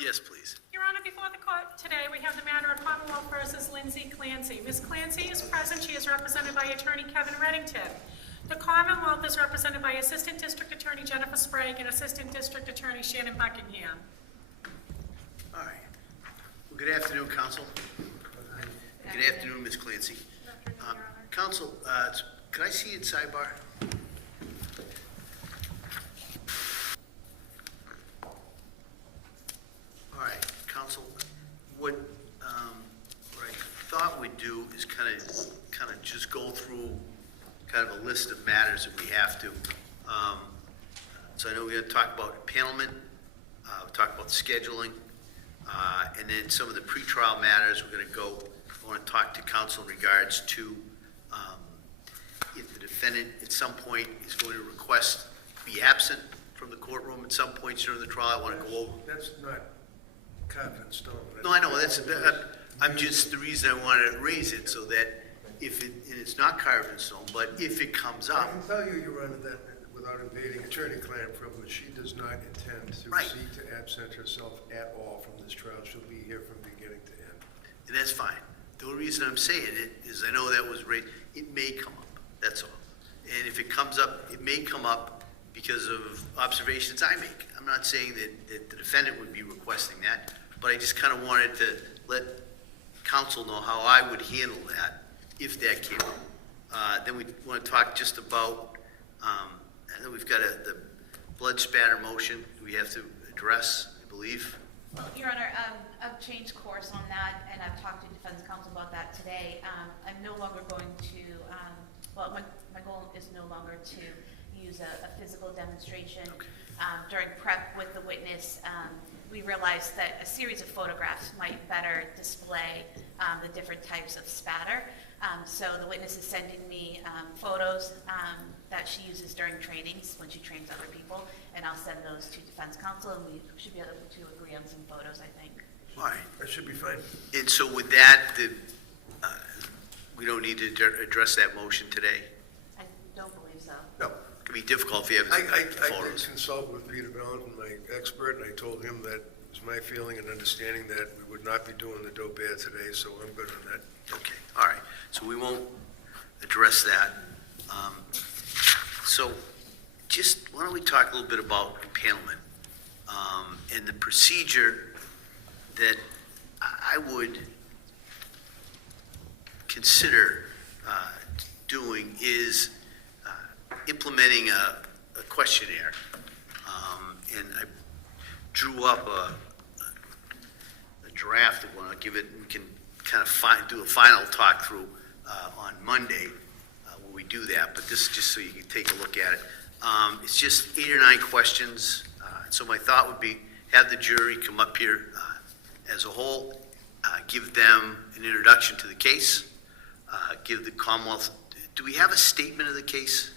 Yes, please. Your Honor, before the court today, we have the matter of Commonwealth versus Lindsay Clancy. Ms. Clancy is present. She is represented by Attorney Kevin Reddington. The Commonwealth is represented by Assistant District Attorney Jennifer Sprague and Assistant District Attorney Shannon Buckingham. All right. Well, good afternoon, counsel. Good afternoon, Ms. Clancy. Counsel, could I see you at sidebar? All right, counsel, what I thought we'd do is kind of just go through kind of a list of matters that we have to. So I know we're going to talk about impanelment, we'll talk about scheduling, and then some of the pretrial matters we're going to go. I want to talk to counsel in regards to if the defendant at some point is going to request to be absent from the courtroom at some point during the trial. I want to go over. That's not carved in stone. No, I know, I'm just, the reason I wanted to raise it, so that if it, and it's not carved in stone, but if it comes I up, can tell you, Your Honor, that without invading attorney-client privilege, she does not intend to Right. seek to absent herself at all from this trial. She'll be here from beginning to end. and that's fine. The only reason I'm saying it is I know that was raised, it may come up, that's all. And if it comes up, it may come up because of observations I make. I'm not saying that the defendant would be requesting that, but I just kind of wanted to let counsel know how I would handle that if that came up. Then we want to talk just about, I know we've got the blood spatter motion we have to address, I believe. Well, Your Honor, I've changed course on that, and I've talked to defense counsel about that today. I'm no longer going to, well, my goal is no longer to use a physical demonstration. Okay. During prep with the witness, we realized that a series of photographs might better display the different types of spatter. So the witness is sending me photos that she uses during trainings when she trains other people, and I'll send those to defense counsel, and we should be able to agree on some photos, I think. All right. That should be fine. And so with that, we don't need to address that motion today? I don't believe so. No. It could be difficult if you have I did photos. consult with Peter Valentin, my expert, and I told him that it was my feeling and understanding that we would not be doing the dope ad today, so I'm good on that. Okay, all right. So we won't address that. So just, why don't we talk a little bit about impanelment and the procedure that I would consider doing is implementing a questionnaire. And I drew up a draft of one. I'll give it, we can kind of do a final talk through on Monday where we do that, but this is just so you can take a look at it. It's just 8 or 9 questions. So my thought would be have the jury come up here as a whole, give them an introduction to the case, give the Commonwealth, do we have a statement of the case?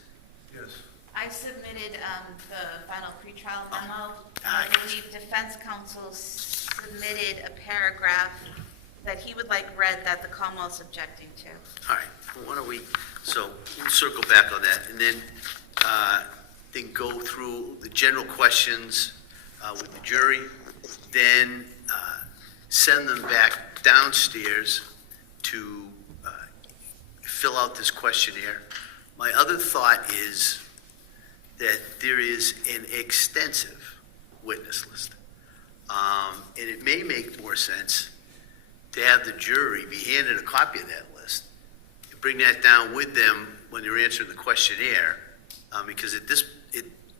Yes. I submitted the final pretrial memo. Ah, I believe defense counsel submitted a paragraph that he would like read that the Commonwealth's objecting to. All right, well, why don't we, so we'll circle back on that, and then go through the general questions with the jury, then send them back downstairs to fill out this questionnaire. My other thought is that there is an extensive witness list, and it may make more sense to have the jury be handed a copy of that list, and bring that down with them when they're answering the questionnaire, because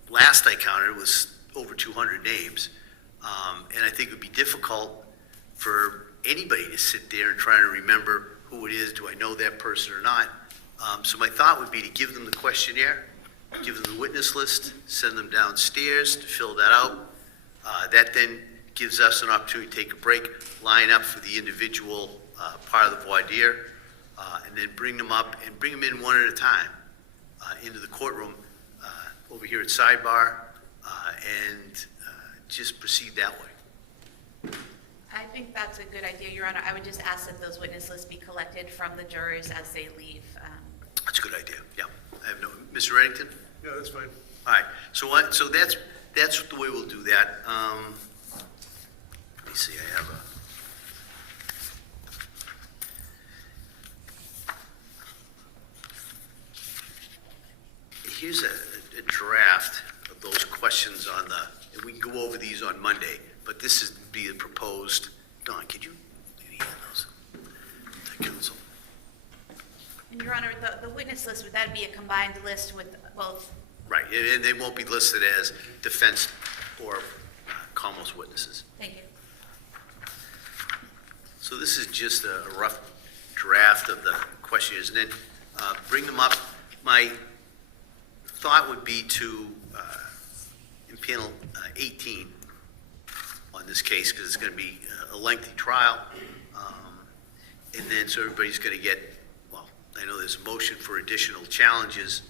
last I counted, it was over 200 names, and I think it would be difficult for anybody to sit there and try to remember who it is, do I know that person or not? So my thought would be to give them the questionnaire, give them the witness list, send them downstairs to fill that out. That then gives us an opportunity to take a break, line up for the individual part of the voir dire, and then bring them up and bring them in one at a time into the courtroom over here at sidebar, and just proceed that way. I think that's a good idea, Your Honor. I would just ask that those witness lists be collected from the jurors as they leave. That's a good idea, yeah. I have no, Mr. Reddington? Yeah, that's fine. All right, so that's the way we'll do that. see, I have here's a draft of those questions on the, and we can go over these on Monday, but this is be the proposed, Don, could you maybe hand those to council? And Your Honor, the witness list, would that be a combined list with both? Right, and they won't be listed as defense or Commonwealth's witnesses. Thank you. So this is just a rough draft of the questionnaires, and then bring them up. My thought would be to impanel 18 on this case, because it's going to be a lengthy trial. And then, so everybody's going to get, well, I know there's a motion for additional challenges.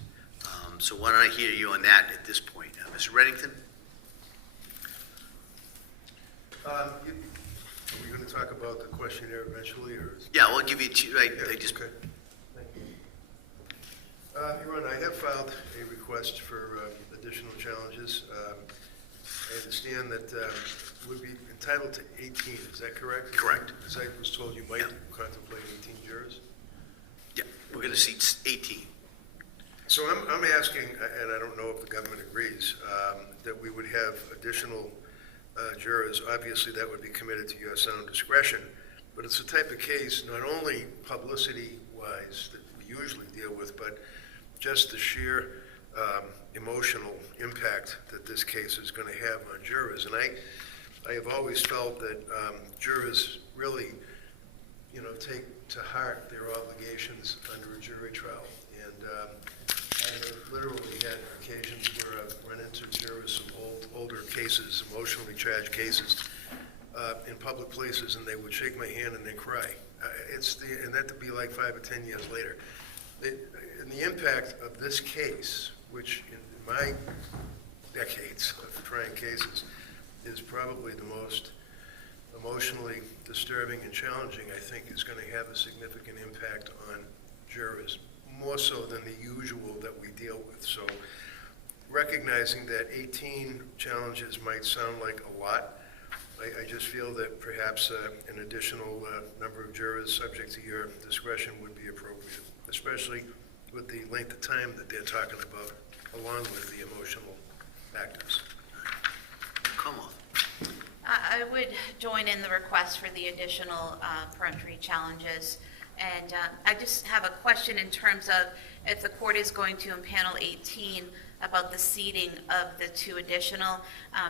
So why don't I hear you on that at this point? Mr. Reddington? Are we going to talk about the questionnaire eventually, or? Yeah, I'll give you, right, I just, Okay. Thank you. Your Honor, I have filed a request for additional challenges. I understand that would be entitled to 18, is that correct? Correct. As I was told, you might contemplate 18 jurors. yeah, we're going to see 18. So I'm asking, and I don't know if the government agrees, that we would have additional jurors. Obviously, that would be committed to your sound discretion, but it's the type of case, not only publicity-wise that we usually deal with, but just the sheer emotional impact that this case is going to have on jurors. And I have always felt that jurors really, take to heart their obligations under a jury trial. And I have literally had occasions where I've run into jurors from older cases, emotionally charged cases, in public places, and they would shake my hand and they cry. And that to be like 5 or 10 years later. And the impact of this case, which in my decades of trying cases, is probably the most emotionally disturbing and challenging, I think, is going to have a significant impact on jurors, more so than the usual that we deal with. So recognizing that 18 challenges might sound like a lot, I just feel that perhaps an additional number of jurors subject to your discretion would be appropriate, especially with the length of time that they're talking about, along with the emotional factors. Come on. I would join in the request for the additional peremptory challenges. And I just have a question in terms of if the court is going to impanel 18 about the seating of the 2 additional,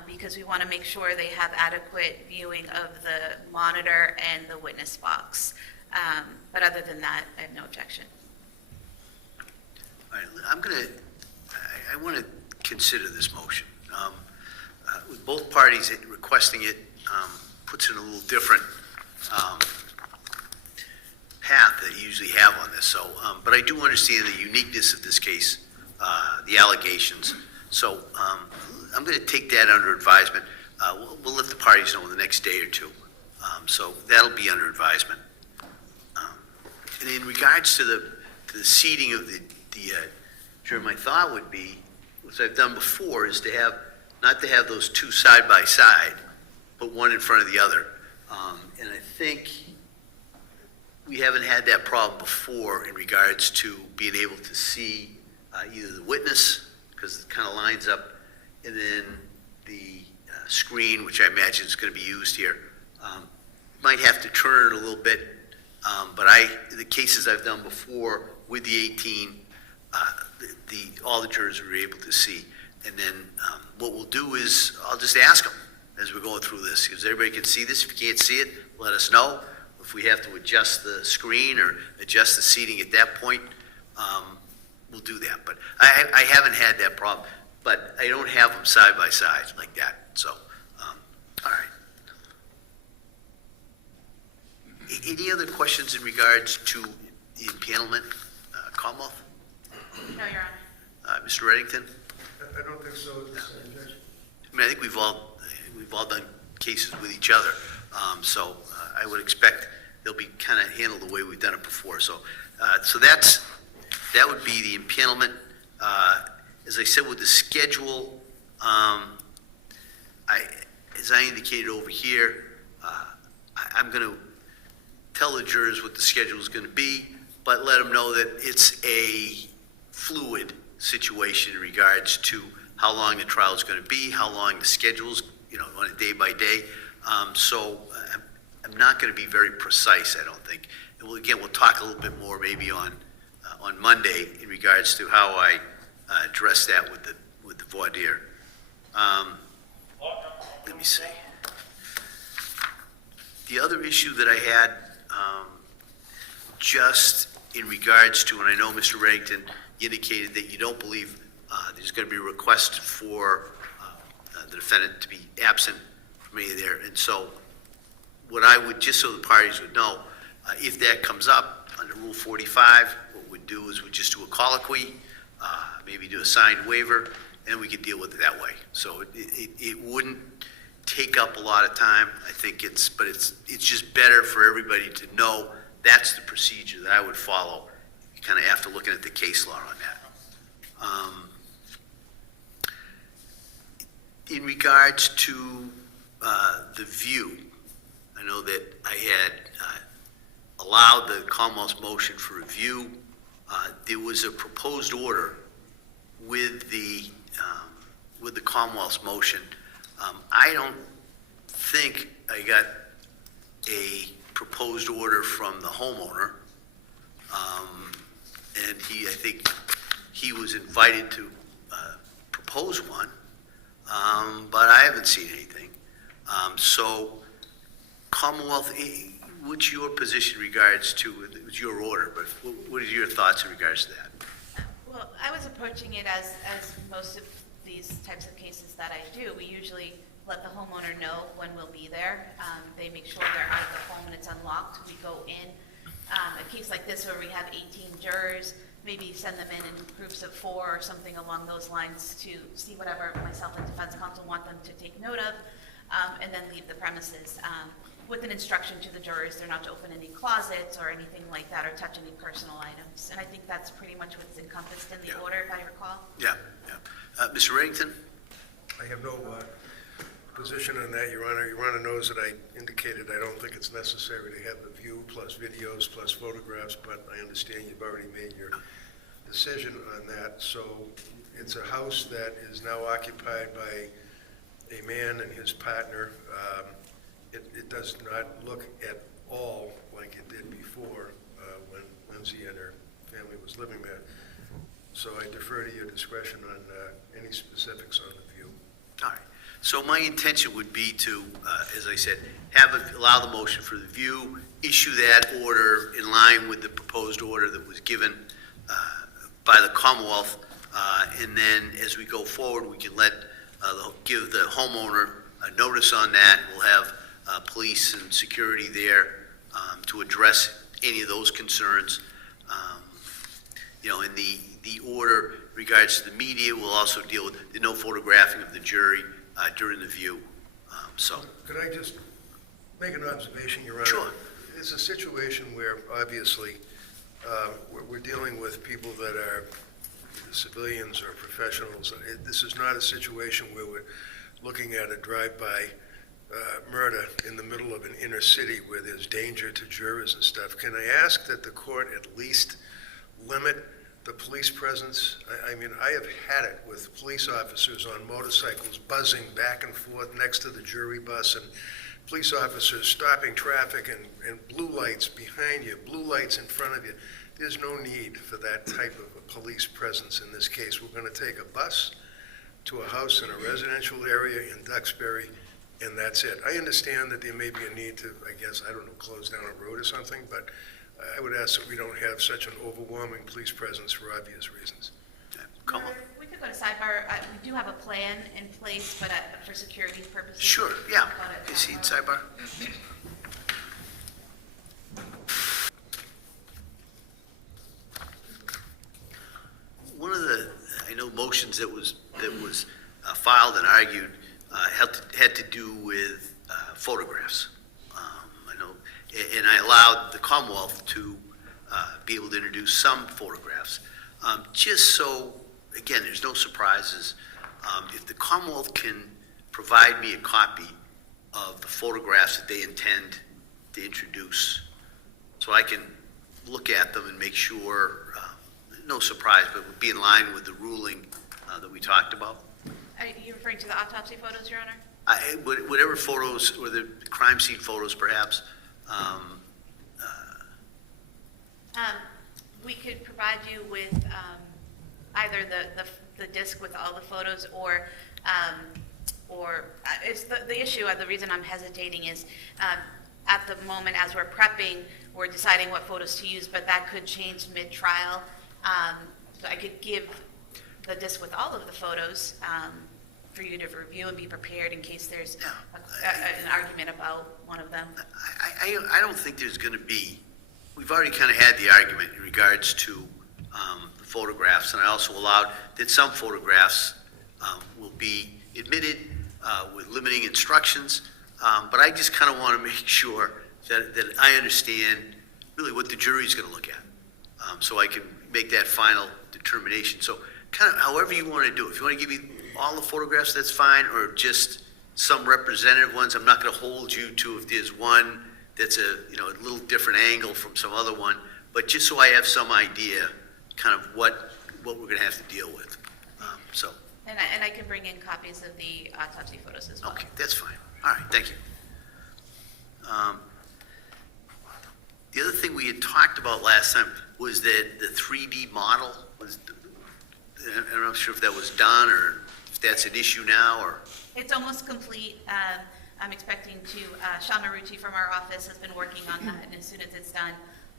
because we want to make sure they have adequate viewing of the monitor and the witness box. But other than that, I have no objection. All right, I want to consider this motion. With both parties requesting it, puts it in a little different path that you usually have on this. So, but I do understand the uniqueness of this case, the allegations. So I'm going to take that under advisement. We'll let the parties know in the next day or two. So that'll be under advisement. And in regards to the seating of the jury, my thought would be, which I've done before, is to have, not to have those 2 side by side, but one in front of the other. And I think we haven't had that problem before in regards to being able to see either the witness, because it kind of lines up, and then the screen, which I imagine is going to be used here. Might have to turn it a little bit, but the cases I've done before with the 18, all the jurors were able to see. And then what we'll do is I'll just ask them as we're going through this, because everybody can see this. If you can't see it, let us know. If we have to adjust the screen or adjust the seating at that point, we'll do that. But I haven't had that problem, but I don't have them side by side like that. So, all right. Any other questions in regards to the impanelment, Commonwealth? No, Your Honor. Mr. Reddington? I don't think so, Judge. I mean, I think we've all done cases with each other, so I would expect they'll be kind of handled the way we've done it before. So, that would be the impanelment. As I said, with the schedule, as I indicated over here, I'm going to tell the jurors what the schedule is going to be, but let them know that it's a fluid situation in regards to how long the trial is going to be, how long the schedule's, on a day by day. So I'm not going to be very precise, I don't think. And we'll talk a little bit more maybe on Monday in regards to how I address that with the voir dire. Let me see. The other issue that I had, just in regards to, and I know Mr. Reddington indicated that you don't believe there's going to be a request for the defendant to be absent from any of there. And so what I would, just so the parties would know, if that comes up under Rule 45, what we'd do is we'd just do a colloquy, maybe do a signed waiver, and we could deal with it that way. So it wouldn't take up a lot of time. I think it's just better for everybody to know that's the procedure that I would follow, kind of after looking at the case law on that. In regards to the view, I know that I had allowed the Commonwealth's motion for review. There was a proposed order with the Commonwealth's motion. I don't think I got a proposed order from the homeowner, and I think he was invited to propose one, but I haven't seen anything. So, Commonwealth, what's your position in regards to, it was your order, but what are your thoughts in regards to that? Well, I was approaching it as most of these types of cases that I do. We usually let the homeowner know when we'll be there. They make sure they're out of the home and it's unlocked. We go in. A case like this where we have 18 jurors, maybe send them in groups of 4 or something along those lines to see whatever myself and defense counsel want them to take note of, and then leave the premises. With an instruction to the jurors, they're not to open any closets or anything like that or touch any personal items. And I think that's pretty much what's encompassed in the order, if I recall. Yeah. Mr. Reddington? I have no position on that, Your Honor. Your Honor knows that I indicated I don't think it's necessary to have the view plus videos plus photographs, but I understand you've already made your decision on that. So it's a house that is now occupied by a man and his partner. It does not look at all like it did before when Lindsay and her family was living there. So I defer to your discretion on any specifics on the view. All right. So my intention would be to, as I said, allow the motion for the view, issue that order in line with the proposed order that was given by the Commonwealth, and then as we go forward, we can give the homeowner a notice on that. We'll have police and security there to address any of those concerns. In the order regards to the media, we'll also deal with the no photographing of the jury during the view. Could I just make an observation, Your Honor? Sure. It's a situation where obviously we're dealing with people that are civilians or professionals. This is not a situation where we're looking at a drive-by murder in the middle of an inner city where there's danger to jurors and stuff. Can I ask that the court at least limit the police presence? I mean, I have had it with police officers on motorcycles buzzing back and forth next to the jury bus, and police officers stopping traffic and blue lights behind you, blue lights in front of you. There's no need for that type of a police presence in this case. We're going to take a bus to a house in a residential area in Duxbury, and that's it. I understand that there may be a need to, close down a road or something, but I would ask that we don't have such an overwhelming police presence for obvious reasons. Come on. We could go to sidebar. We do have a plan in place, but for security purposes. Sure, yeah. Go to Is he in sidebar? One of the, I know, motions that was filed and argued had to do with photographs. I know, and I allowed the Commonwealth to be able to introduce some photographs. Just so, again, there's no surprises. If the Commonwealth can provide me a copy of the photographs that they intend to introduce. So I can look at them and make sure, no surprise, but would be in line with the ruling that we talked about. Are you referring to the autopsy photos, Your Honor? Whatever photos, or the crime scene photos perhaps, We could provide you with either the disc with all the photos, or it's the issue. The reason I'm hesitating is at the moment as we're prepping, we're deciding what photos to use, but that could change mid-trial. So I could give the disc with all of the photos for you to review and be prepared in case there's an argument about one of them. I don't think there's going to be, we've already kind of had the argument in regards to the photographs, and I also allowed that some photographs will be admitted with limiting instructions, but I just kind of want to make sure that I understand really what the jury is going to look at, so I can make that final determination. So kind of however you want to do it. If you want to give me all the photographs, that's fine, or just some representative ones. I'm not going to hold you to if there's one that's a little different angle from some other one, but just so I have some idea kind of what we're going to have to deal with. So. And I can bring in copies of the autopsy photos as well. Okay, that's fine. All right, thank you. The other thing we had talked about last time was that the 3D model was, I'm not sure if that was done or if that's an issue now, or. It's almost complete. I'm expecting to, Sean Marucci from our office has been working on that, and as soon as it's done,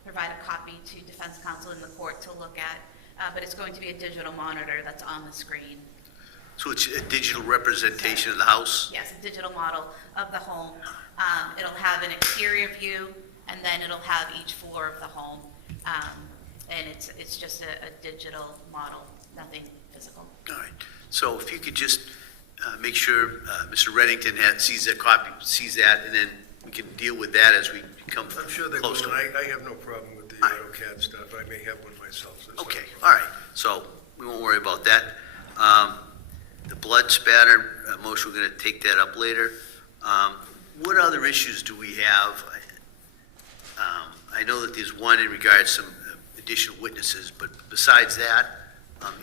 provide a copy to defense counsel in the court to look at. But it's going to be a digital monitor that's on the screen. So it's a digital representation of the house? Yes, a digital model of the home. It'll have an exterior view, and then it'll have each floor of the home. And it's just a digital model, nothing physical. All right. So if you could just make sure Mr. Reddington sees that, and then we can deal with that as we come I'm sure they will, close to and it. I have no problem with the AutoCAD stuff. I may have one myself. So it's Okay, not- all right. So we won't worry about that. The blood spatter motion, we're going to take that up later. What other issues do we have? I know that there's one in regards to some additional witnesses, but besides that,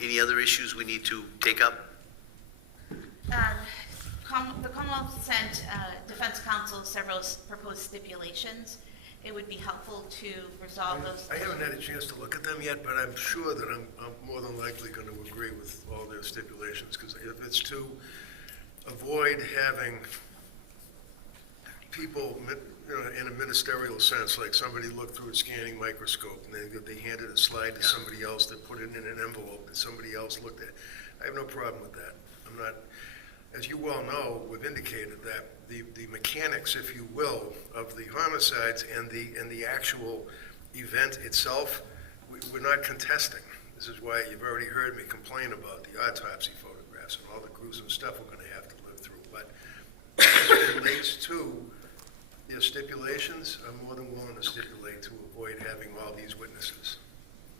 any other issues we need to take up? The Commonwealth sent defense counsel several proposed stipulations. It would be helpful to resolve those. I haven't had a chance to look at them yet, but I'm sure that I'm more than likely going to agree with all their stipulations, because if it's to avoid having people, in a ministerial sense, like somebody looked through a scanning microscope and they handed a slide to somebody else that put it in an envelope that somebody else looked at. I have no problem with that. I'm not, as you well know, we've indicated that the mechanics, if you will, of the homicides and the actual event itself, we're not contesting. This is why you've already heard me complain about the autopsy photographs and all the gruesome stuff we're going to have to live through. But as it relates to their stipulations, I'm more than willing to stipulate to avoid having all these witnesses.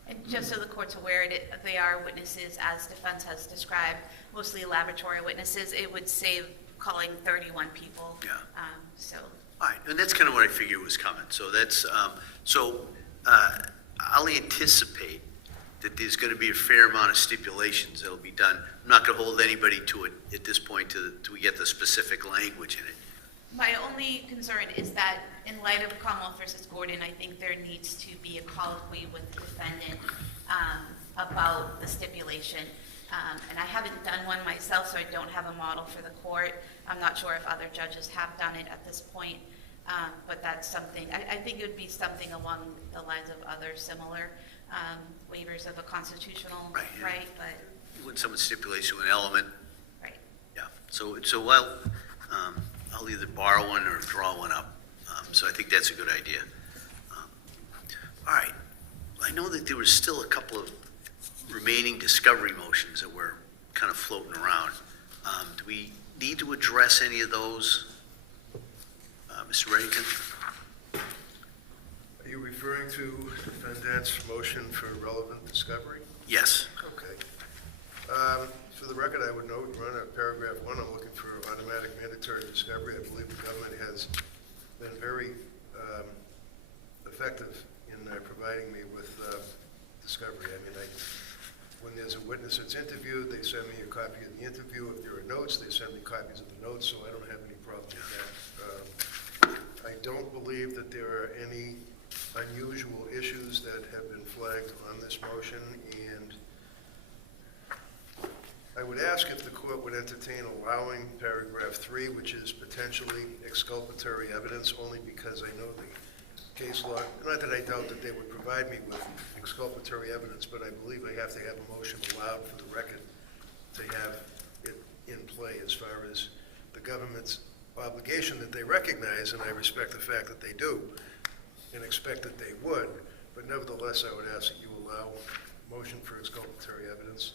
And just so the court's aware, they are witnesses, as defense has described, mostly laboratory witnesses. It would save calling 31 people. Yeah. So. All right, and that's kind of what I figured was coming. So that's, I'll anticipate that there's going to be a fair amount of stipulations that'll be done. I'm not going to hold anybody to it at this point till we get the specific language in it. My only concern is that in light of Commonwealth versus Gordon, I think there needs to be a colloquy with the defendant about the stipulation. And I haven't done one myself, so I don't have a model for the court. I'm not sure if other judges have done it at this point, but that's something, I think it would be something along the lines of other similar waivers of a constitutional right, but. When someone stipulates to an element, Right. yeah. So I'll either borrow one or draw one up. So I think that's a good idea. All right. I know that there was still a couple of remaining discovery motions that were kind of floating around. Do we need to address any of those, Mr. Reddington? Are you referring to defendant's motion for relevant discovery? Yes. Okay. For the record, I would note, run at paragraph 1, I'm looking for automatic mandatory discovery. I believe the government been very effective in providing me with discovery. I mean, when there's a witness that's interviewed, they send me a copy of the interview. If there are notes, they send me copies of the notes, so I don't have any problem with that. I don't believe that there are any unusual issues that have been flagged on this motion, and I would ask if the court would entertain allowing paragraph 3, which is potentially exculpatory evidence, only because I know the case law, not that I doubt that they would provide me with exculpatory evidence, but I believe I have to have a motion allowed for the record to have it in play as far as the government's obligation that they recognize, and I respect the fact that they do, and expect that they would, but nevertheless, I would ask that you allow motion for exculpatory evidence,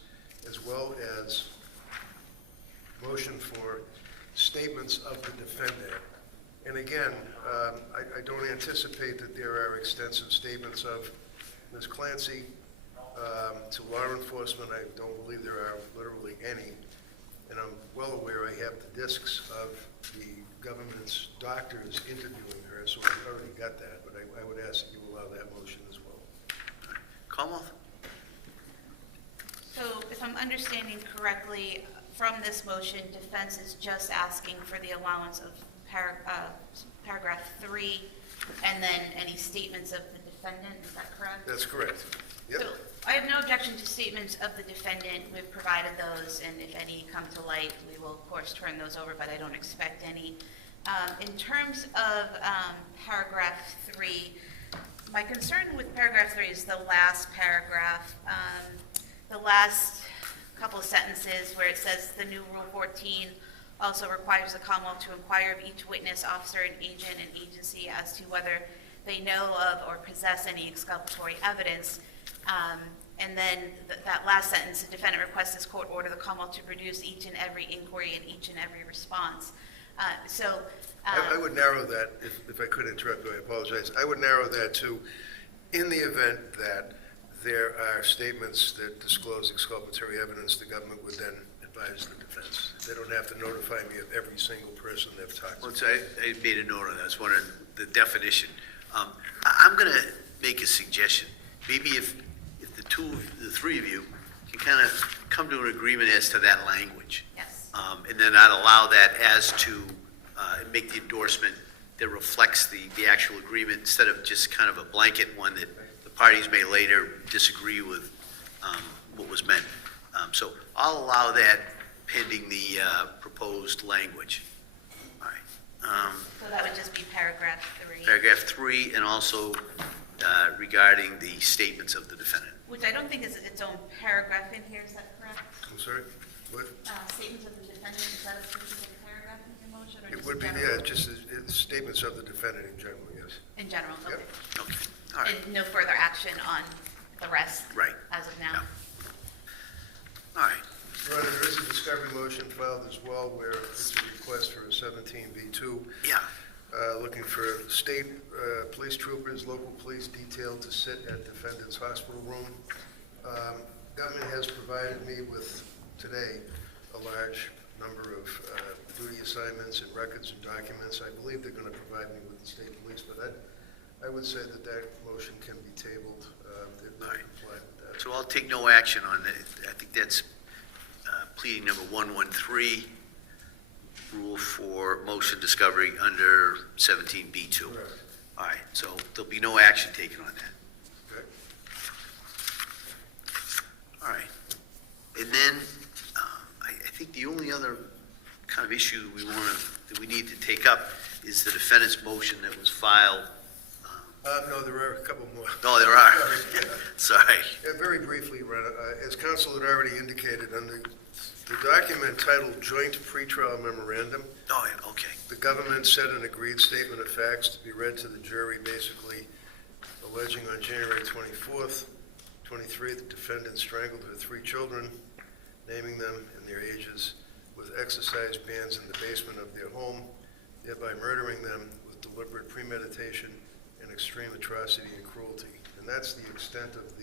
as well as motion for statements of the defendant. And again, I don't anticipate that there are extensive statements of Ms. Clancy to law enforcement. I don't believe there are literally any. And I'm well aware I have the discs of the government's doctors interviewing her, so I've already got that, but I would ask that you allow that motion as well. Commonwealth? So if I'm understanding correctly, from this motion, defense is just asking for the allowance of paragraph 3, and then any statements of the defendant, is that correct? That's correct. Yep. So I have no objection to statements of the defendant. We've provided those, and if any come to light, we will, of course, turn those over, but I don't expect any. In terms of paragraph 3, my concern with paragraph 3 is the last paragraph, the last couple of sentences where it says the new Rule 14 also requires the Commonwealth to inquire of each witness, officer, and agent and agency as to whether they know of or possess any exculpatory evidence. And then that last sentence, the defendant requests this court order the Commonwealth to produce each and every inquiry and each and every response. I would narrow that, if I could interrupt you, I apologize. I would narrow that to, in the event that there are statements that disclose exculpatory evidence, the government would then advise the defense. They don't have to notify me of every single person they've talked to. Well, so I made a note of that. I was wondering the definition. I'm going to make a suggestion. Maybe if the three of you can kind of come to an agreement as to that language. Yes. And then I'd allow that as to make the endorsement that reflects the actual agreement instead of just kind of a blanket one that the parties may later disagree with what was meant. So I'll allow that pending the proposed language. All right. So that would just be paragraph 3. Paragraph 3, and also regarding the statements of the defendant. Which I don't think is its own paragraph in here, is that correct? I'm sorry? What? Statements of the defendant, is that a specific paragraph in your motion, or It just would be, general? yeah, just statements of the defendant in general, yes. In general, okay. Yep. Okay. All right. And no further action on the rest? Right. As of now? Yeah. All right. Your Honor, there is a discovery motion filed as well where it's a request for a 17B2. Yeah. Looking for state police troopers, local police detail to sit at defendant's hospital room. Government has provided me with, today, a large number of duty assignments and records and documents. I believe they're going to provide me with the state police, but I would say that that motion can be tabled. All right. So I'll take no action on that. I think that's pleading number 113, rule for motion discovery under 17B2. Correct. All right, so there'll be no action taken on that. Okay. All right. And then I think the only other kind of issue that we need to take up is the defendant's motion that was filed. No, there are a couple more. No, there are. Sorry. Sorry. Yeah, very briefly, Rena, as counsel had already indicated, under the document titled Joint Pretrial Memorandum, Oh, yeah, okay. the government said an agreed statement of facts to be read to the jury, basically alleging on January 24th, 23, the defendant strangled her 3 children, naming them and their ages, with exercise bands in the basement of their home, thereby murdering them with deliberate premeditation and extreme atrocity and cruelty. And that's the extent of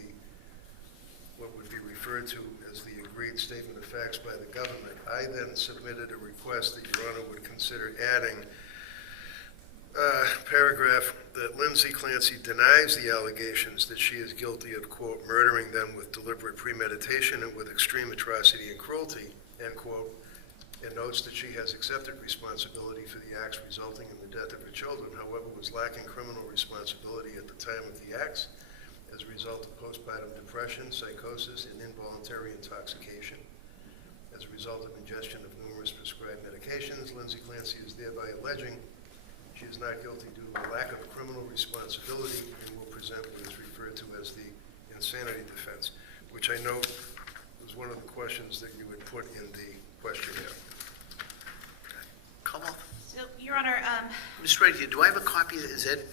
what would be referred to as the agreed statement of facts by the government. I then submitted a request that Your Honor would consider adding paragraph that Lindsay Clancy denies the allegations that she is guilty of, quote, murdering them with deliberate premeditation and with extreme atrocity and cruelty, end quote, and notes that she has accepted responsibility for the acts resulting in the death of her children, however, was lacking criminal responsibility at the time of the acts as a result of postpartum depression, psychosis, and involuntary intoxication. As a result of ingestion of numerous prescribed medications, Lindsay Clancy is thereby alleging she is not guilty due to a lack of criminal responsibility and will present what is referred to as the insanity defense, which I know was one of the questions that you had put in the questionnaire. Come on. So, Your Honor, Mr. Reddington, do I have a copy? Is that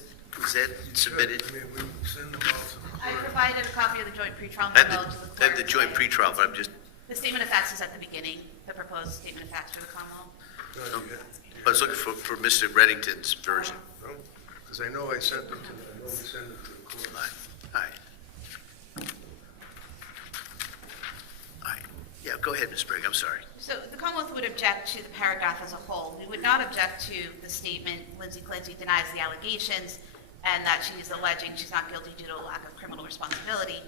submitted? I mean, we send them all to the I clerk. provided a copy of the joint pretrial I have memo to the the, clerk. I have the joint pretrial, but I'm just, The statement of facts is at the beginning, the proposed statement of facts for the Commonwealth. No, you I was looking for Mr. Reddington's version. No, because I know I sent them to them, I know we sent them to the clerk. All right. All right. Yeah, go ahead, Ms. Brigg, I'm sorry. So the Commonwealth would object to the paragraph as a whole. We would not object to the statement, Lindsay Clancy denies the allegations, and that she is alleging she's not guilty due to a lack of criminal responsibility.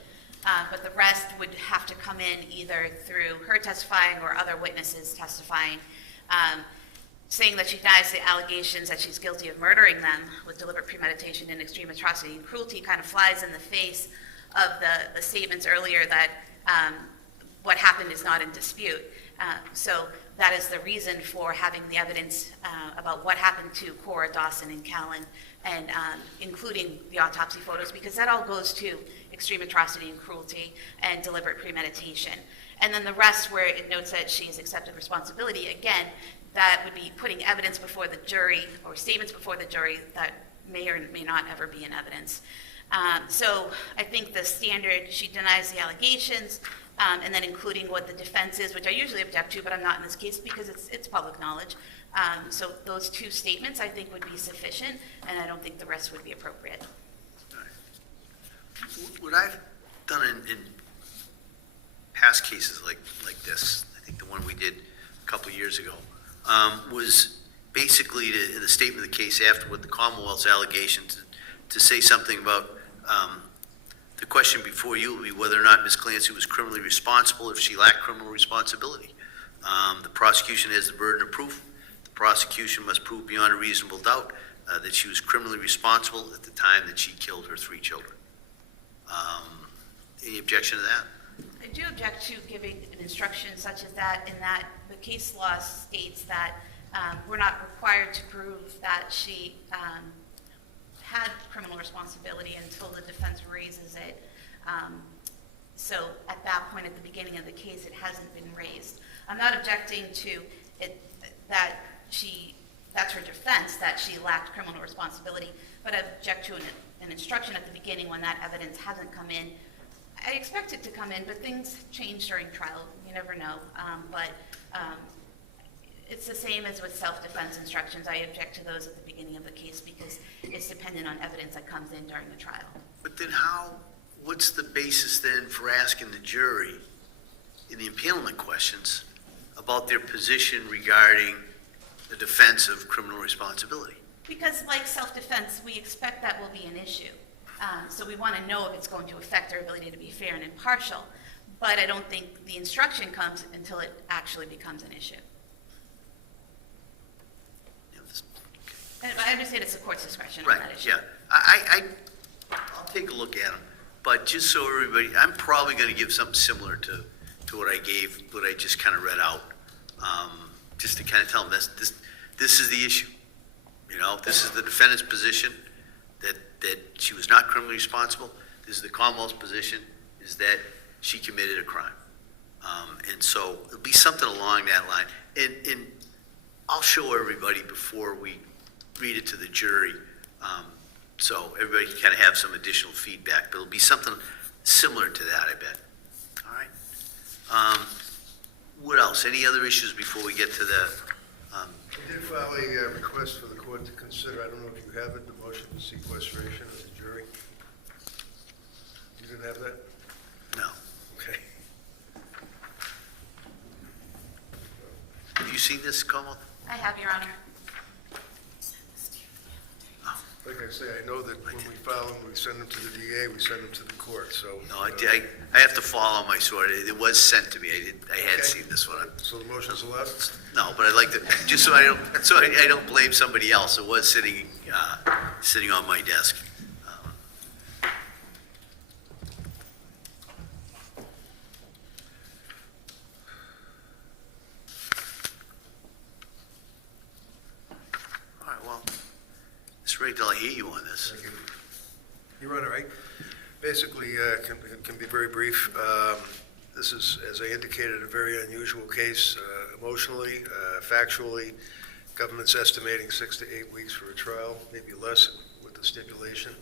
But the rest would have to come in either through her testifying or other witnesses testifying, saying that she denies the allegations that she's guilty of murdering them with deliberate premeditation and extreme atrocity and cruelty kind of flies in the face of the statements earlier that what happened is not in dispute. So that is the reason for having the evidence about what happened to Cora, Dawson, and Callan, and including the autopsy photos, because that all goes to extreme atrocity and cruelty and deliberate premeditation. And then the rest, where it notes that she has accepted responsibility, again, that would be putting evidence before the jury or statements before the jury that may or may not ever be in evidence. So I think the standard, she denies the allegations, and then including what the defense is, which I usually object to, but I'm not in this case because it's public knowledge. So those two statements, I think, would be sufficient, and I don't think the rest would be appropriate. All right. What I've done in past cases like this, I think the one we did a couple of years ago, was basically in the statement of the case after with the Commonwealth's allegations to say something about the question before you will be whether or not Ms. Clancy was criminally responsible if she lacked criminal responsibility. The prosecution has the burden of proof. The prosecution must prove beyond a reasonable doubt that she was criminally responsible at the time that she killed her 3 children. Any objection to that? I do object to giving an instruction such as that, in that the case law states that we're not required to prove that she had criminal responsibility until the defense raises it. So at that point, at the beginning of the case, it hasn't been raised. I'm not objecting to it that that's her defense, that she lacked criminal responsibility, but I object to an instruction at the beginning when that evidence hasn't come in. I expect it to come in, but things change during trial. You never know. It's the same as with self-defense instructions. I object to those at the beginning of the case because it's dependent on evidence that comes in during the trial. But then what's the basis then for asking the jury in the impanelment questions about their position regarding the defense of criminal responsibility? Because like self-defense, we expect that will be an issue. So we want to know if it's going to affect our ability to be fair and impartial. But I don't think the instruction comes until it actually becomes an issue. And I understand it's the court's discretion on Right, that issue. yeah. I'll take a look at them, but just so everybody, I'm probably going to give something similar to what I gave, what I just kind of read out, just to kind of tell them this is the issue. You know, this is the defendant's position, that she was not criminally responsible. This is the Commonwealth's position, is that she committed a crime. And so it'll be something along that line. And I'll show everybody before we read it to the jury, so everybody can kind of have some additional feedback, but it'll be something similar to that, I bet. All right. What else? Any other issues before we get to the, I did file a request for the court to consider, I don't know if you have it, the motion for sequestration of the jury. You didn't have that? no. Okay. Have you seen this, Commonwealth? I have, Your Honor. I say, I know that when we file them, we send them to the DA, we send them to the court, so. No, I have to follow my sword. It was sent to me. I had Okay. seen this one. So the motion's allowed? No, but I'd like to, just so I don't blame somebody else. It was sitting on my desk. All right, well, Mr. Ray, I'll hear you on this. Thank you. Your Honor, I basically can be very brief. This is, as I indicated, a very unusual case emotionally, factually. Government's estimating 6 to 8 weeks for a trial, maybe less with the stipulation.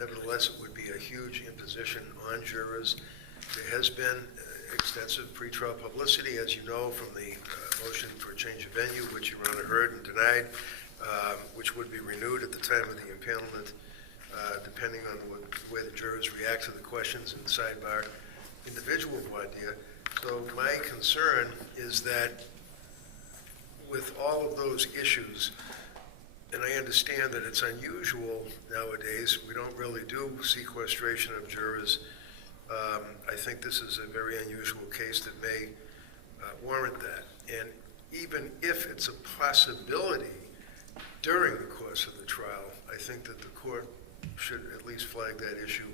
Nevertheless, it would be a huge imposition on jurors. There has been extensive pretrial publicity, as you know, from the motion for a change of venue, which Your Honor heard and denied, which would be renewed at the time of the impanelment, depending on the way the jurors react to the questions in the sidebar individual voir dire. So my concern is that with all of those issues, and I understand that it's unusual nowadays, we don't really do sequestration of jurors. I think this is a very unusual case that may warrant that. And even if it's a possibility during the course of the trial, I think that the court should at least flag that issue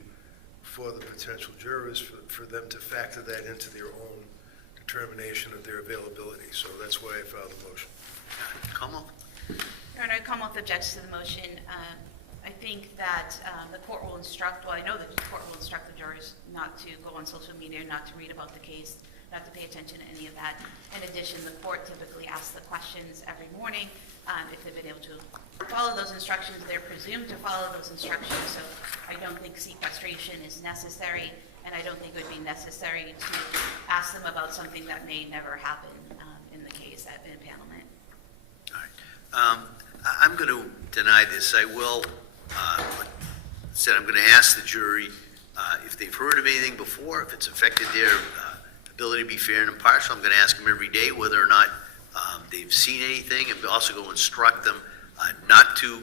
for the potential jurors, for them to factor that into their own determination of their availability. So that's why I filed the motion. Como? Your Honor, Commonwealth objects to the motion. I think that the court will instruct, well, I know that the court will instruct the jurors not to go on social media, not to read about the case, not to pay attention to any of that. In addition, the court typically asks the questions every morning. If they've been able to follow those instructions, they're presumed to follow those instructions. So I don't think sequestration is necessary, and I don't think it would be necessary to ask them about something that may never happen in the case at impanelment. All right. I'm going to deny this. I will, said I'm going to ask the jury if they've heard of anything before, if it's affected their ability to be fair and impartial. I'm going to ask them every day whether or not they've seen anything, and also go instruct them not to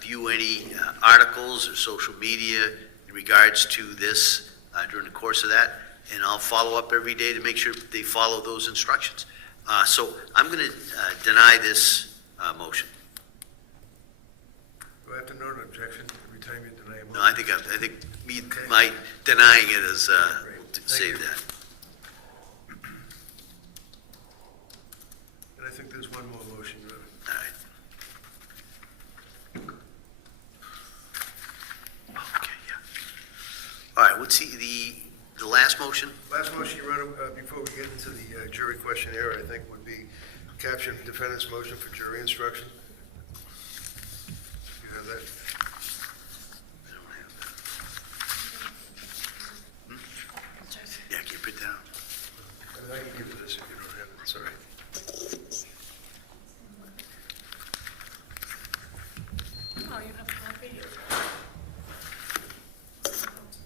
view any articles or social media in regards to this during the course of that. And I'll follow up every day to make sure they follow those instructions. So I'm going to deny this motion. Do I have to note an objection every time you deny a motion? No, I think my denying it is Great. to Thank save you. that. And I think there's one more motion, Your Honor. All right. Okay, yeah. All right, what's the last motion? Last motion, Your Honor, before we get into the jury questionnaire, I think would be caption defendant's motion for jury instruction. You have that? I don't have that. Yeah, can you print that out? I mean, I can give you this if you don't have it, it's all right. Oh, you have a copy?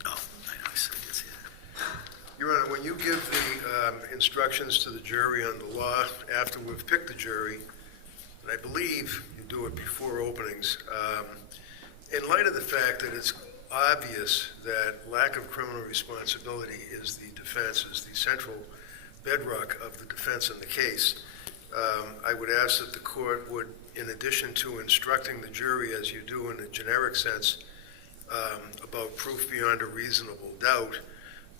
Oh, I know, I see that. Your Honor, when you give the instructions to the jury on the law after we've picked the jury, and I believe you do it before openings, in light of the fact that it's obvious that lack of criminal responsibility is the defense, is the central bedrock of the defense in the case, I would ask that the court would, in addition to instructing the jury, as you do in a generic sense, about proof beyond a reasonable doubt,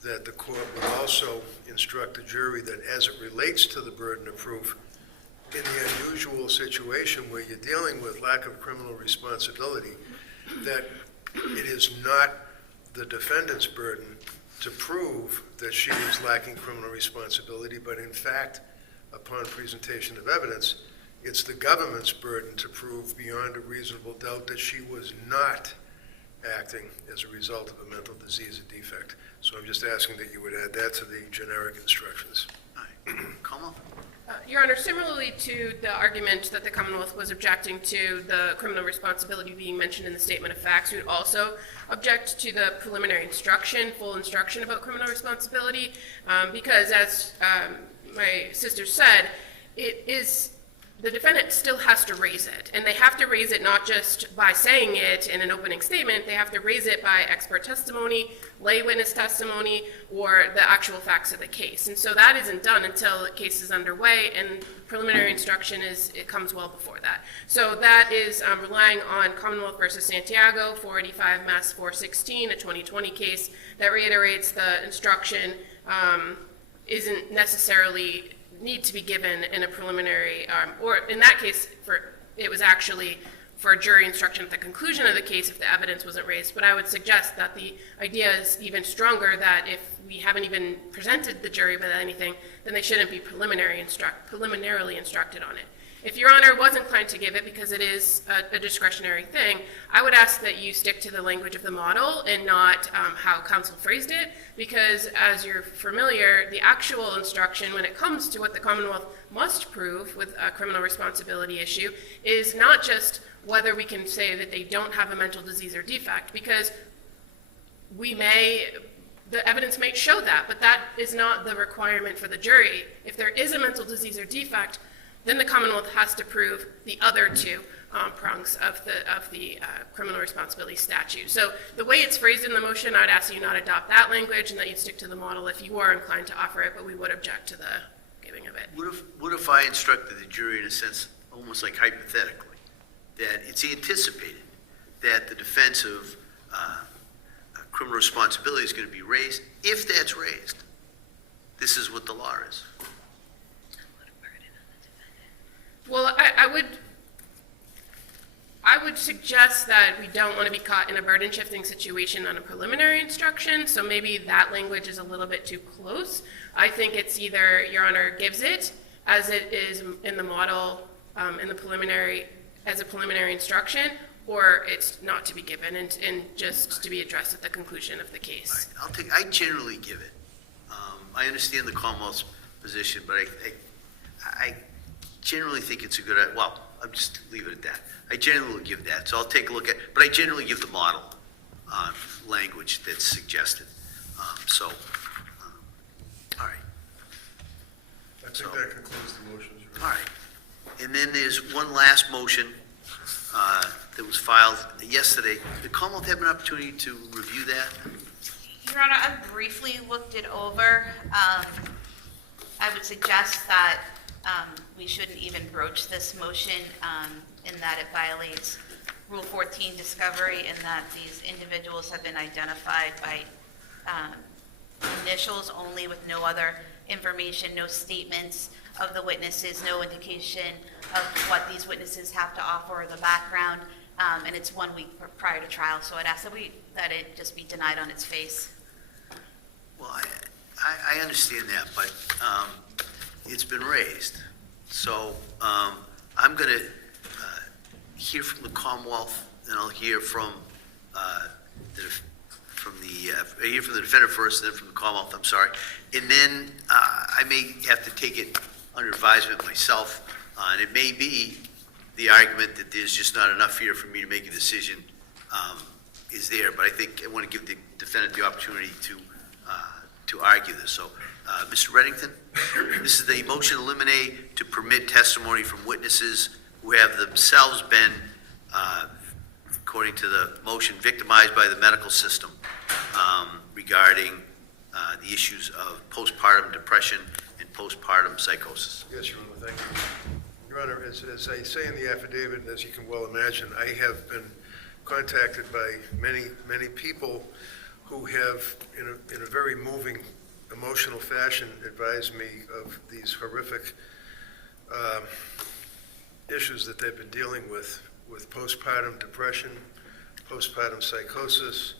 that the court would also instruct the jury that as it relates to the burden of proof, in the unusual situation where you're dealing with lack of criminal responsibility, that it is not the defendant's burden to prove that she is lacking criminal responsibility, but in fact, upon presentation of evidence, it's the government's burden to prove beyond a reasonable doubt that she was not acting as a result of a mental disease or defect. So I'm just asking that you would add that to the generic instructions. All right. Como? Your Honor, similarly to the argument that the Commonwealth was objecting to the criminal responsibility being mentioned in the statement of facts, we would also object to the preliminary instruction, full instruction about criminal responsibility, because as my sister said, it is the defendant still has to raise it. And they have to raise it not just by saying it in an opening statement, they have to raise it by expert testimony, lay witness testimony, or the actual facts of the case. And so that isn't done until the case is underway, and preliminary instruction it comes well before that. So that is relying on Commonwealth versus Santiago, 485 Mass 416, a 2020 case that reiterates the instruction isn't necessarily need to be given in a preliminary, or in that case, it was actually for a jury instruction at the conclusion of the case if the evidence wasn't raised. But I would suggest that the idea is even stronger, that if we haven't even presented the jury with anything, then they shouldn't be preliminarily instructed on it. If Your Honor was inclined to give it, because it is a discretionary thing, I would ask that you stick to the language of the model and not how counsel phrased it, because as you're familiar, the actual instruction when it comes to what the Commonwealth must prove with a criminal responsibility issue is not just whether we can say that they don't have a mental disease or defect, because the evidence may show that, but that is not the requirement for the jury. If there is a mental disease or defect, then the Commonwealth has to prove the other two prongs of the criminal responsibility statute. So the way it's phrased in the motion, I'd ask you not adopt that language and that you stick to the model if you are inclined to offer it, but we would object to the giving of it. What if I instructed the jury in a sense, almost like hypothetically, that it's anticipated that the defense of criminal responsibility is going to be raised? If that's raised, this is what the law is. Well, I would suggest that we don't want to be caught in a burden shifting situation on a preliminary instruction, so maybe that language is a little bit too close. I think it's either Your Honor gives it as it is in the model in the preliminary, as a preliminary instruction, or it's not to be given and just to be addressed at the conclusion of the case. All right, I generally give it. I understand the Commonwealth's position, but I generally think it's a good, well, I'll just leave it at that. I generally will give that, so I'll take a look at, but I generally give the model language that's suggested. All right. I think that concludes the motions. All right. And then there's one last motion that was filed yesterday. Did Commonwealth have an opportunity to review that? Your Honor, I briefly looked it over. I would suggest that we shouldn't even broach this motion in that it violates Rule 14 discovery, and that these individuals have been identified by initials only with no other information, no statements of the witnesses, no indication of what these witnesses have to offer or the background, and it's 1 week prior to trial, so I'd ask that it just be denied on its face. Well, I understand that, but it's been raised. So I'm going to hear from the Commonwealth, and I'll hear from the defendant first, and then from the Commonwealth, I'm sorry. And then I may have to take it under advisement myself, and it may be the argument that there's just not enough here for me to make a decision is there, but I think I want to give the defendant the opportunity to argue this. So, Mr. Reddington, this is the motion to eliminate to permit testimony from witnesses who have themselves been, according to the motion, victimized by the medical system regarding the issues of postpartum depression and postpartum psychosis. Yes, Your Honor, thank you. Your Honor, as I say in the affidavit, and as you can well imagine, I have been contacted by many people who have, in a very moving, emotional fashion, advised me of these horrific issues that they've been dealing with postpartum depression, postpartum psychosis,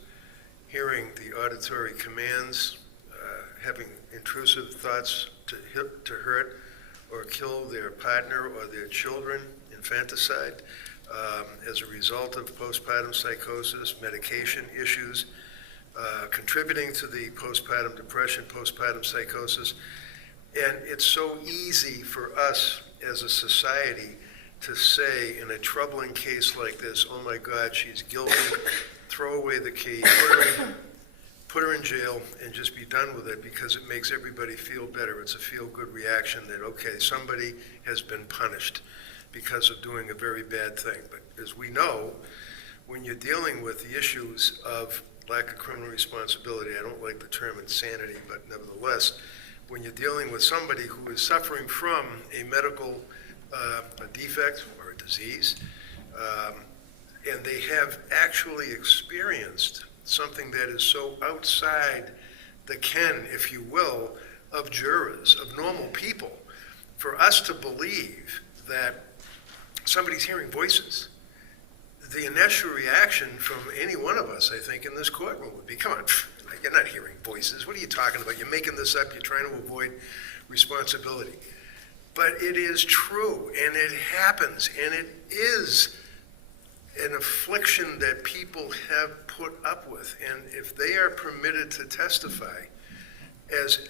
hearing the auditory commands, having intrusive thoughts to hurt or kill their partner or their children, infanticide, as a result of postpartum psychosis, medication issues, contributing to the postpartum depression, postpartum psychosis. And it's so easy for us as a society to say in a troubling case like this, oh my God, she's guilty, throw away the key, put her in jail and just be done with it because it makes everybody feel better. It's a feel-good reaction that, okay, somebody has been punished because of doing a very bad thing. But as we know, when you're dealing with the issues of lack of criminal responsibility, I don't like the term insanity, but nevertheless, when you're dealing with somebody who is suffering from a medical a defect or a disease, and they have actually experienced something that is so outside the ken, if you will, of jurors, of normal people, for us to believe that somebody's hearing voices, the initial reaction from any one of us, I think, in this courtroom would be, come on, you're not hearing voices. What are you talking about? You're making this up. You're trying to avoid responsibility. But it is true, and it happens, and it is an affliction that people have put up with. And if they are permitted to testify as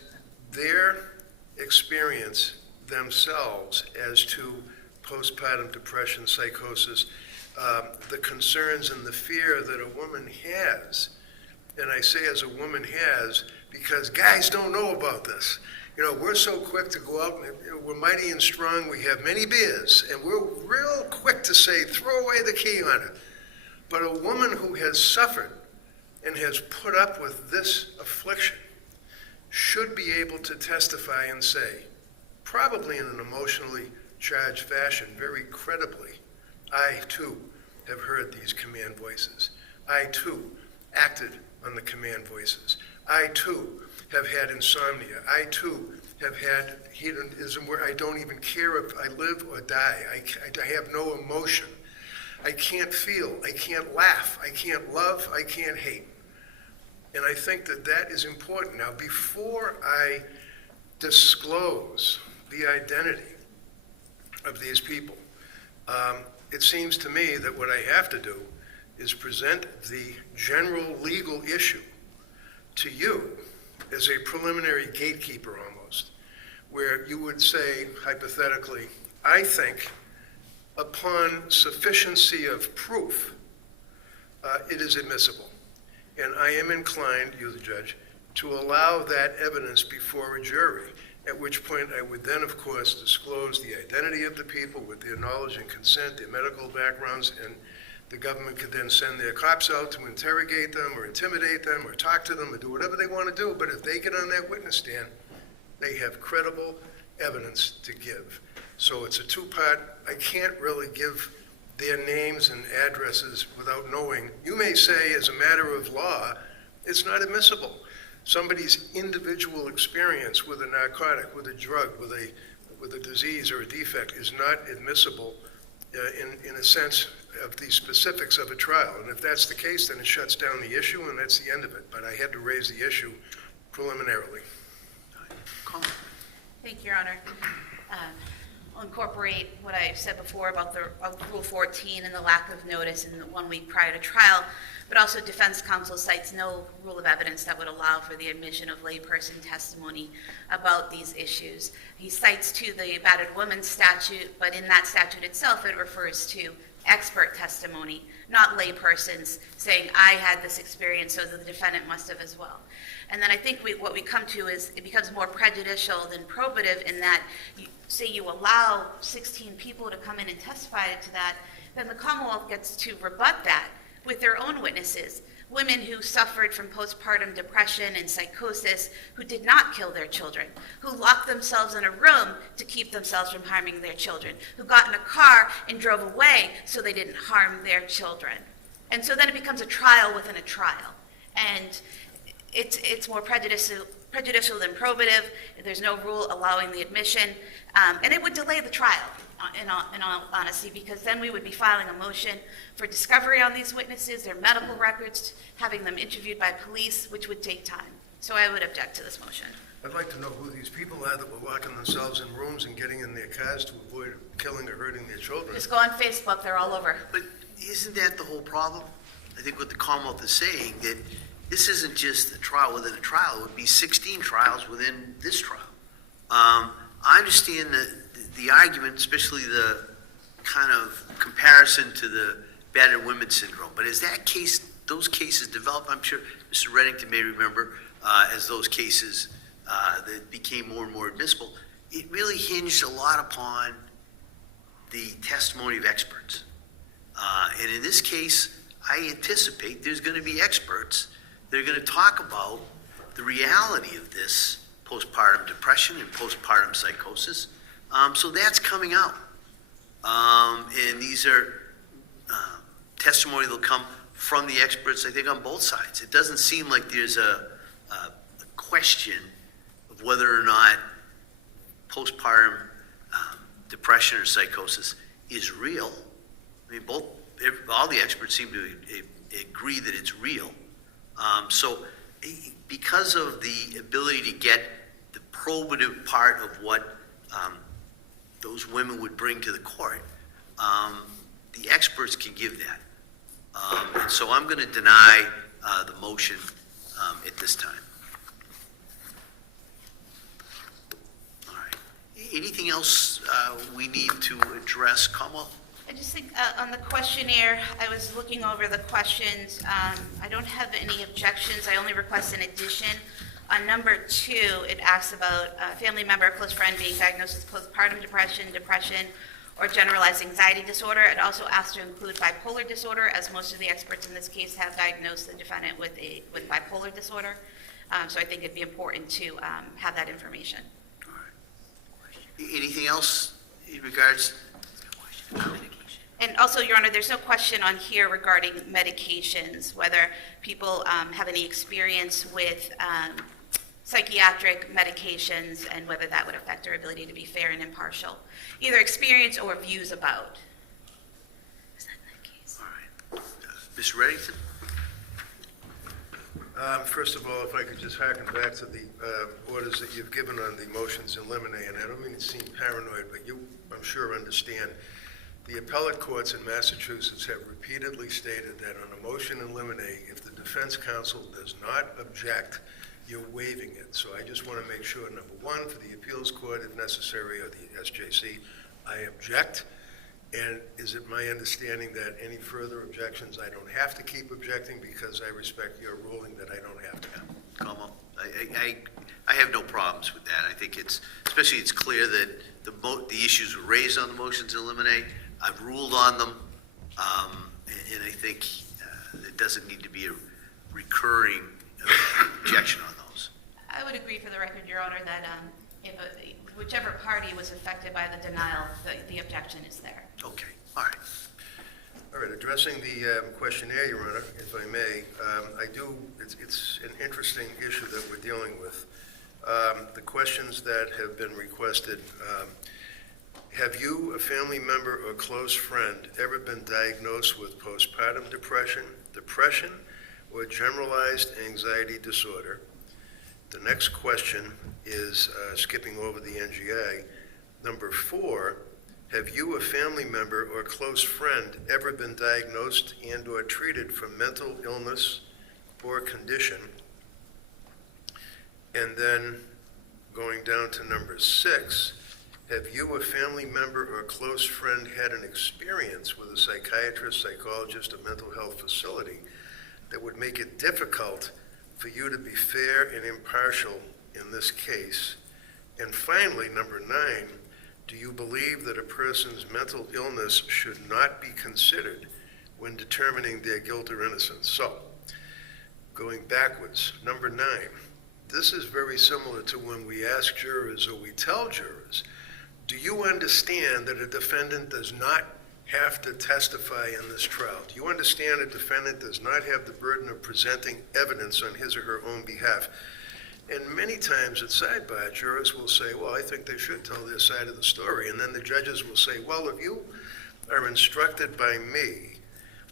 their experience themselves as to postpartum depression, psychosis, the concerns and the fear that a woman has, and I say as a woman has because guys don't know about this. You know, we're so quick to go out and we're mighty and strong, we have many beers, and we're real quick to say, throw away the key on it. But a woman who has suffered and has put up with this affliction should be able to testify and say, probably in an emotionally charged fashion, very credibly, I too have heard these command voices. I too acted on the command voices. I too have had insomnia. I too have had hedonism where I don't even care if I live or die. I have no emotion. I can't feel. I can't laugh. I can't love. I can't hate. And I think that that is important. Now, before I disclose the identity of these people, it seems to me that what I have to do is present the general legal issue to you as a preliminary gatekeeper almost, where you would say, hypothetically, I think upon sufficiency of proof, it is admissible. And I am inclined, you the judge, to allow that evidence before a jury, at which point I would then, of course, disclose the identity of the people with their knowledge and consent, their medical backgrounds, and the government could then send their cops out to interrogate them or intimidate them or talk to them or do whatever they want to do. But if they get on that witness stand, they have credible evidence to give. So it's a two-part. I can't really give their names and addresses without knowing. You may say, as a matter of law, it's not admissible. Somebody's individual experience with a narcotic, with a drug, with a disease or a defect is not admissible in a sense of the specifics of a trial. And if that's the case, then it shuts down the issue, and that's the end of it. But I had to raise the issue preliminarily. Thank you, Your Honor. I'll incorporate what I said before about Rule 14 and the lack of notice in the 1 week prior to trial, but also defense counsel cites no rule of evidence that would allow for the admission of layperson testimony about these issues. He cites to the battered woman statute, but in that statute itself, it refers to expert testimony, not laypersons saying, I had this experience, so the defendant must have as well. And then I think what we come to is it becomes more prejudicial than probative in that, say you allow 16 people to come in and testify to that, then the Commonwealth gets to rebut that with their own witnesses. Women who suffered from postpartum depression and psychosis, who did not kill their children, who locked themselves in a room to keep themselves from harming their children, who got in a car and drove away so they didn't harm their children. And so then it becomes a trial within a trial. And it's more prejudicial than probative. There's no rule allowing the admission. And it would delay the trial, in all honesty, because then we would be filing a motion for discovery on these witnesses, their medical records, having them interviewed by police, which would take time. So I would object to this motion. I'd like to know who these people are that were locking themselves in rooms and getting in their cars to avoid killing or hurting their children. Just go on Facebook, they're all over. But isn't that the whole problem? I think what the Commonwealth is saying, that this isn't just a trial within a trial. It would be 16 trials within this trial. I understand the argument, especially the kind of comparison to the battered women syndrome. But has that case those cases develop, I'm sure Mr. Reddington may remember, as those cases that became more and more admissible, it really hinged a lot upon the testimony of experts. And in this case, I anticipate there's going to be experts that are going to talk about the reality of this postpartum depression and postpartum psychosis. So that's coming out. And these are testimony that'll come from the experts, I think, on both sides. It doesn't seem like there's a question of whether or not postpartum depression or psychosis is real. I mean, all the experts seem to agree that it's real. So because of the ability to get the probative part of what those women would bring to the court, the experts can give that. And so I'm going to deny the motion at this time. All right. Anything else we need to address, Commonwealth? I just think on the questionnaire, I was looking over the questions. I don't have any objections. I only request an addition. On number 2, it asks about a family member or close friend being diagnosed with postpartum depression, or generalized anxiety disorder. It also asks to include bipolar disorder, as most of the experts in this case have diagnosed the defendant with bipolar disorder. So I think it'd be important to have that information. All right. Anything else in regards? And also, Your Honor, there's no question on here regarding medications, whether people have any experience with psychiatric medications and whether that would affect their ability to be fair and impartial. Either experience or views about. Is that the case? All right. Mr. Reddington? First of all, if I could just harken back to the orders that you've given on the motions in limine, and I don't mean to seem paranoid, but you, I'm sure, understand. The appellate courts in Massachusetts have repeatedly stated that on a motion in limine, if the defense counsel does not object, you're waiving it. So I just want to make sure, number 1, for the appeals court, if necessary, or the SJC, I object. And is it my understanding that any further objections, I don't have to keep objecting because I respect your ruling that I don't have to? Come on. I have no problems with that. I think especially it's clear that the issues were raised on the motions to eliminate. I've ruled on them, and I think there doesn't need to be a recurring objection on those. I would agree, for the record, Your Honor, that if whichever party was affected by the denial, the objection is there. Okay, all right. All right, addressing the questionnaire, Your Honor, if I may, it's an interesting issue that we're dealing with. The questions that have been requested, have you, a family member or close friend, ever been diagnosed with postpartum depression, or generalized anxiety disorder? The next question is, skipping over the NGA, number 4, have you, a family member or close friend, ever been diagnosed and or treated for mental illness or condition? And then going down to number 6, have you, a family member or close friend, had an experience with a psychiatrist, psychologist, or mental health facility that would make it difficult for you to be fair and impartial in this case? And finally, number 9, do you believe that a person's mental illness should not be considered when determining their guilt or innocence? So, going backwards, number 9, this is very similar to when we ask jurors or we tell jurors, do you understand that a defendant does not have to testify in this trial? Do you understand a defendant does not have the burden of presenting evidence on his or her own behalf? And many times at sidebar, jurors will say, well, I think they should tell their side of the story. And then the judges will say, well, if you are instructed by me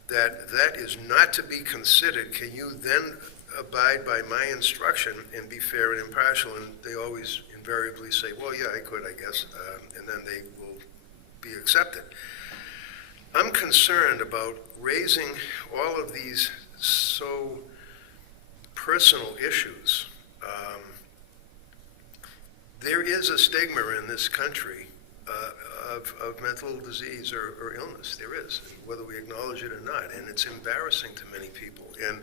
that that is not to be considered, can you then abide by my instruction and be fair and impartial? And they always invariably say, well, yeah, I could, I guess, and then they will be accepted. I'm concerned about raising all of these so personal issues. There is a stigma in this country of mental disease or illness. There is, whether we acknowledge it or not, and it's embarrassing to many people. And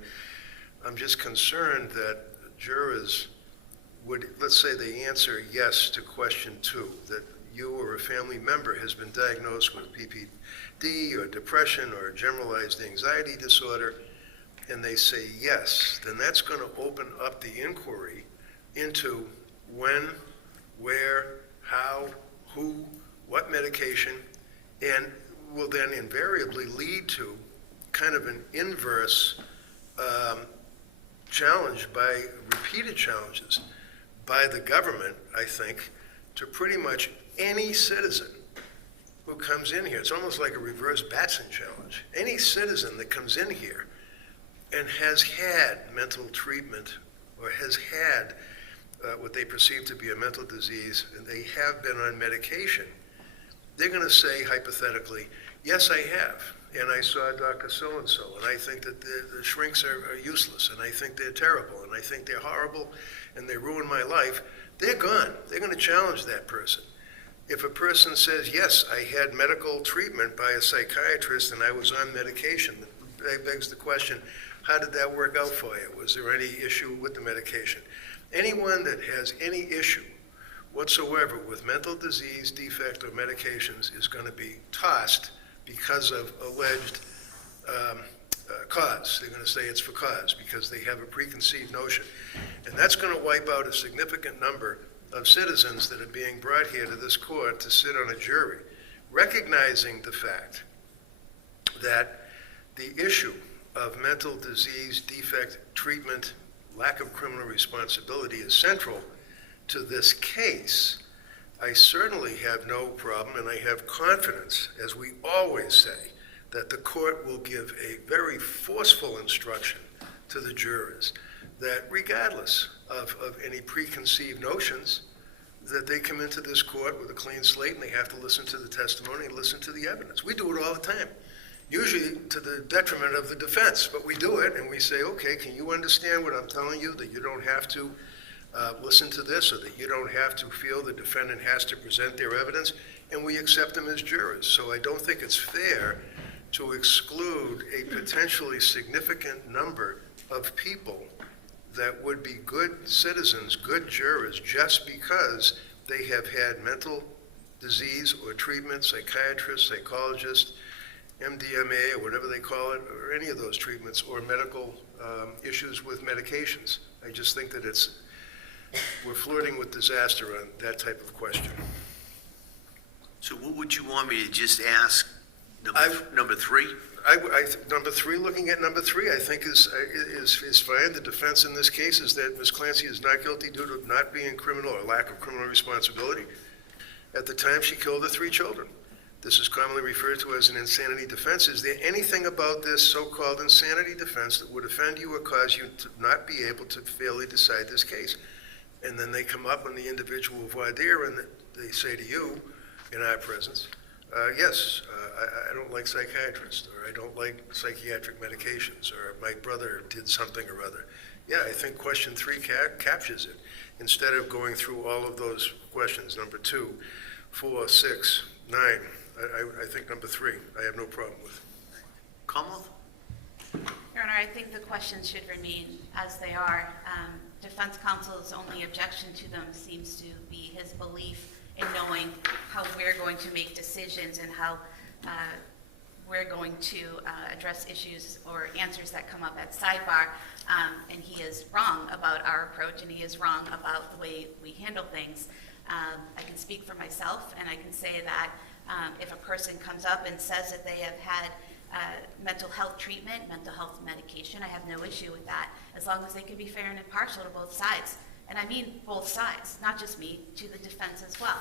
I'm just concerned that jurors would, let's say they answer yes to question 2, that you or a family member has been diagnosed with PPD or depression or generalized anxiety disorder, and they say yes, then that's going to open up the inquiry into when, where, how, who, what medication, and will then invariably lead to kind of an inverse challenge by repeated challenges by the government, I think, to pretty much any citizen who comes in here. It's almost like a reverse Batson challenge. Any citizen that comes in here and has had mental treatment or has had what they perceive to be a mental disease, and they have been on medication, they're going to say hypothetically, yes, I have, and I saw Dr. So-and-so, and I think that the shrinks are useless, and I think they're terrible, and I think they're horrible, and they ruin my life. They're gone. They're going to challenge that person. If a person says, yes, I had medical treatment by a psychiatrist and I was on medication, that begs the question, how did that work out for you? Was there any issue with the medication? Anyone that has any issue whatsoever with mental disease, defect, or medications is going to be tossed because of alleged cause. They're going to say it's for cause because they have a preconceived notion. And that's going to wipe out a significant number of citizens that are being brought here to this court to sit on a jury, recognizing the fact that the issue of mental disease, defect, treatment, lack of criminal responsibility is central to this case. I certainly have no problem, and I have confidence, as we always say, that the court will give a very forceful instruction to the jurors that regardless of any preconceived notions, that they come into this court with a clean slate and they have to listen to the testimony and listen to the evidence. We do it all the time, usually to the detriment of the defense, but we do it and we say, okay, can you understand what I'm telling you, that you don't have to listen to this, or that you don't have to feel the defendant has to present their evidence, and we accept them as jurors. So I don't think it's fair to exclude a potentially significant number of people that would be good citizens, good jurors, just because they have had mental disease or treatment, psychiatrists, psychologists, MDMA, or whatever they call it, or any of those treatments, or medical issues with medications. I just think that we're flirting with disaster on that type of question. So what would you want me to just ask number 3? Number 3, looking at number 3, I think is fine. The defense in this case is that Ms. Clancy is not guilty due to not being criminal or lack of criminal responsibility. At the time she killed her 3 children. This is commonly referred to as an insanity defense. Is there anything about this so-called insanity defense that would offend you or cause you to not be able to fairly decide this case? And then they come up on the individual voir dire and they say to you, in our presence, yes, I don't like psychiatrists, or I don't like psychiatric medications, or my brother did something or other. Yeah, I think question 3 captures it, instead of going through all of those questions, number 2, 4, 6, 9. I think number 3, I have no problem with. Commonwealth? Your Honor, I think the questions should remain as they are. Defense counsel's only objection to them seems to be his belief in knowing how we're going to make decisions and how we're going to address issues or answers that come up at sidebar. And he is wrong about our approach, and he is wrong about the way we handle things. I can speak for myself, and I can say that if a person comes up and says that they have had mental health treatment, mental health medication, I have no issue with that, as long as they can be fair and impartial to both sides. And I mean both sides, not just me, to the defense as well.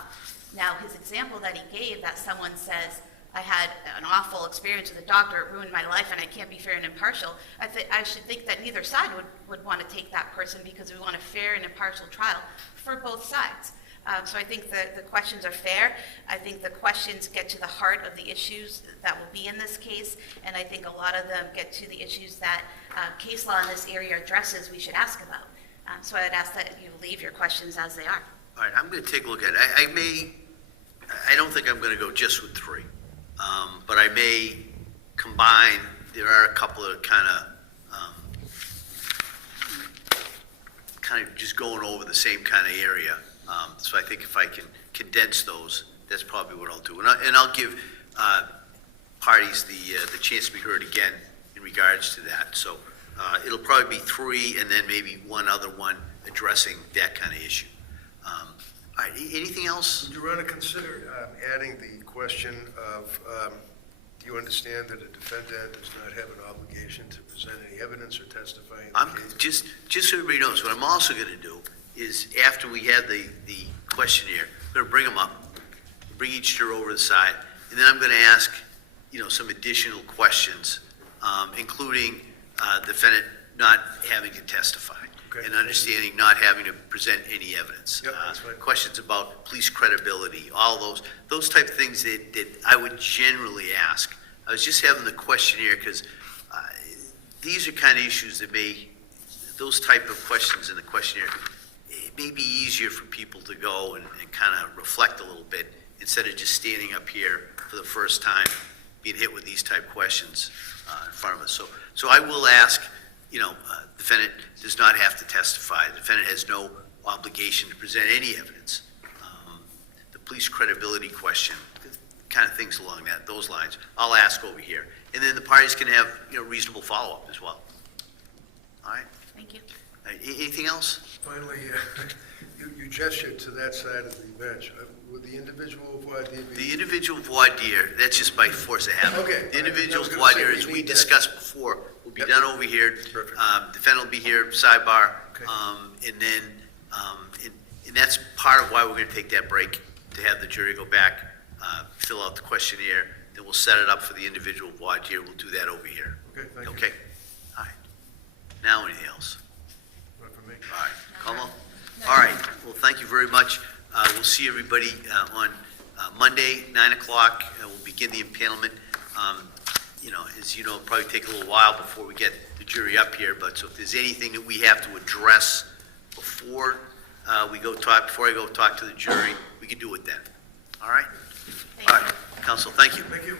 Now, his example that he gave, that someone says, I had an awful experience with a doctor, it ruined my life, and I can't be fair and impartial, I should think that neither side would want to take that person, because we want a fair and impartial trial for both sides. So I think the questions are fair. I think the questions get to the heart of the issues that will be in this case, and I think a lot of them get to the issues that case law in this area addresses we should ask about. So I'd ask that you leave your questions as they are. All right, I'm going to take a look at it. I may I don't think I'm going to go just with 3. But I may combine, there are a couple of kind of just going over the same kind of area. So I think if I can condense those, that's probably what I'll do. And I'll give parties the chance to be heard again in regards to that. So it'll probably be 3 and then maybe one other one addressing that kind of issue. All right, anything else? Would you want to consider adding the question of, do you understand that a defendant does not have an obligation to present any evidence or testify in I'm the case? just so everybody knows, what I'm also going to do is after we have the questionnaire, I'm going to bring them up, bring each juror over to the side, and then I'm going to ask, some additional questions, including defendant not having to testify. Okay. And understanding not having to present any evidence. Yep, that's fine. Questions about police credibility, all those type of things that I would generally ask. I was just having the questionnaire because these are kind of issues that those type of questions in the questionnaire, it may be easier for people to go and kind of reflect a little bit instead of just standing up here for the first time, being hit with these type questions in front of us. So I will ask, defendant does not have to testify. The defendant has no obligation to present any evidence. The police credibility question, kind of things along those lines, I'll ask over here. And then the parties can have, reasonable follow-up as well. All right? Thank you. All right, anything else? Finally, you gestured to that side of the bench. Would the individual voir dire be? The individual voir dire, that's just by force of habit. Okay. The individual I was gonna voir say, dire, we as we need that. discussed before, will be Yep. done over here. Perfect. Defendant will be here, sidebar. Okay. And then, and that's part of why we're going to take that break, to have the jury go back, fill out the questionnaire, then we'll set it up for the individual voir dire. We'll do that over here. Okay, thank you. Okay? All right. Now, anything else? Not for me. All right, Como? All right, well, thank you very much. We'll see everybody on Monday, 9 o'clock. We'll begin the impanelment. As you know, it'll probably take a little while before we get the jury up here, but so if there's anything that we have to address before I go talk to the jury, we can do it then. All right? Thank All you. right, counsel, thank you. Thank you.